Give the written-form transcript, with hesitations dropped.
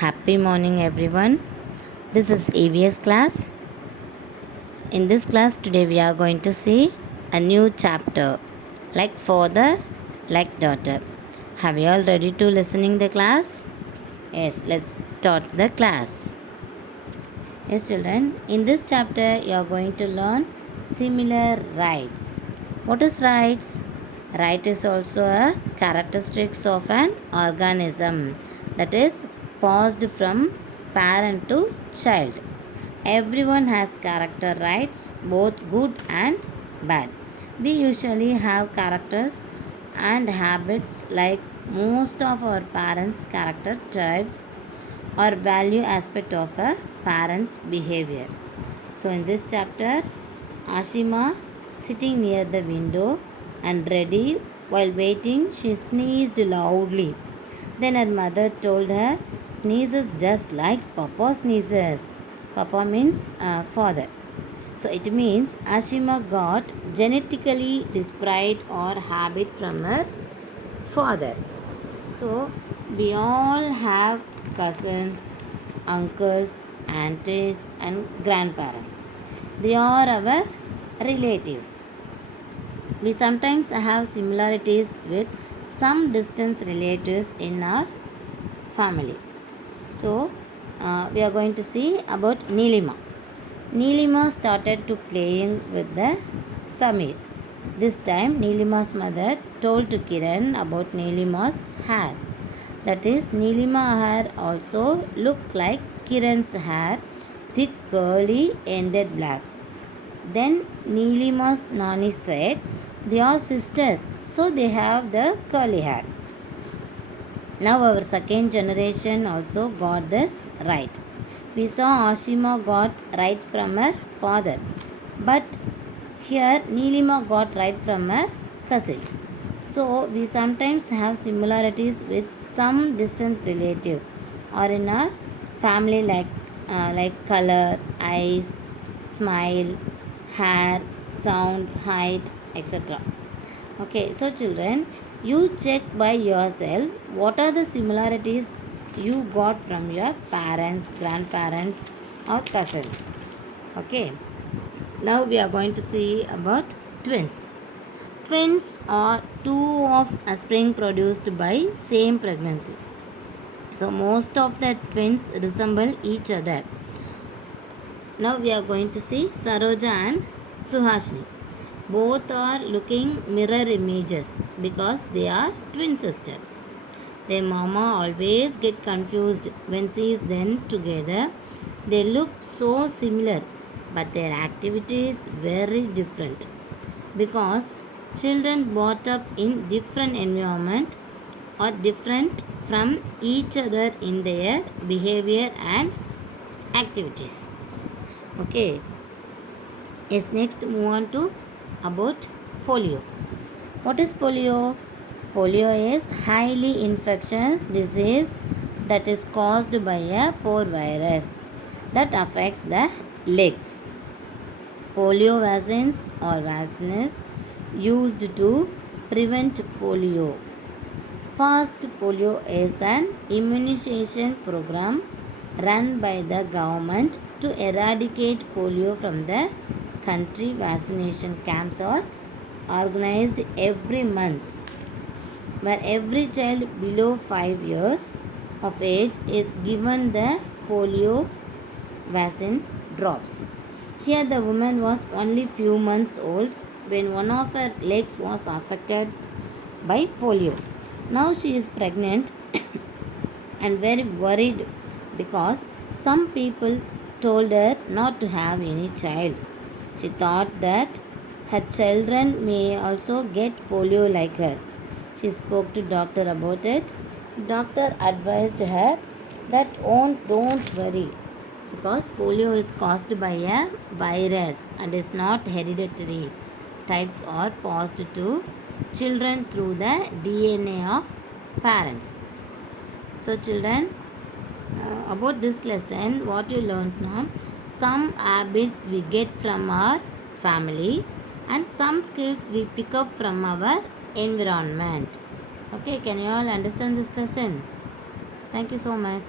Happy morning, everyone. This is ABS class. In this class, today we are going to see a new chapter like father, like daughter. Have you all ready to listening the class? Yes, let's start the class. Yes, children, in this chapter, you are going to learn similar rights. What is rights? Right is also a characteristics of an organism that is passed from parent to child. Everyone has character rights, both good and bad. We usually have characters and habits like most of our parents' character types or value aspect of a parent's behavior. So, in this chapter, Ashima sitting near the window and ready while waiting, she sneezed loudly. Then her mother told her, sneezes just like Papa sneezes. Papa means father. So it means Ashima got genetically this pride or habit from her father. So we all have cousins, uncles, aunties, and grandparents. They are our relatives. We sometimes have similarities with some distant relatives in our family. So, we are going to see about Nilima. Nilima started to playing with the Samir. This time, Nilima's mother told to Kiran about Nilima's hair. That is, Nilima hair also looked like Kiran's hair, thick, curly, ended black. Then Nilima's Nani said, they are sisters, so they have the curly hair. Now our second generation also got this right. We saw Ashima got right from her father, but here Nilima got right from her cousin. So we sometimes have similarities with some distant relative or in our family like color, eyes, smile, hair, sound, height, etc. Okay, so children, you check by yourself what are the similarities you got from your parents, grandparents, or cousins. Okay, now we are going to see about twins. Twins are two of offspring produced by same pregnancy. So most of the twins resemble each other. Now we are going to see Saroja and Suhashini. Both are looking mirror images because they are twin sisters. Their mama always get confused when sees them together. They look so similar, but their activity is very different because children brought up in different environment are different from each other in their behavior and activities. Okay. Yes, next move on to about polio. What is polio? Polio is highly infectious disease that is caused by a virus that affects the legs. Polio vaccines or vaccines used to prevent polio. Fast polio is an immunization program run by the government to eradicate polio from the country. Vaccination camps are organized every month where every child below 5 years of age is given the polio vaccine drops. Here the woman was only few months old when one of her legs was affected by polio. Now she is pregnant and very worried because some people told her not to have any child. She thought that her children may also get polio like her. She spoke to doctor about it. Doctor advised her that don't worry because polio is caused by a virus and is not hereditary. Types are passed to children through the DNA of parents. So children, about this lesson, what you learned now, some habits we get from our family and some skills we pick up from our environment. Okay, can you all understand this lesson? Thank you so much.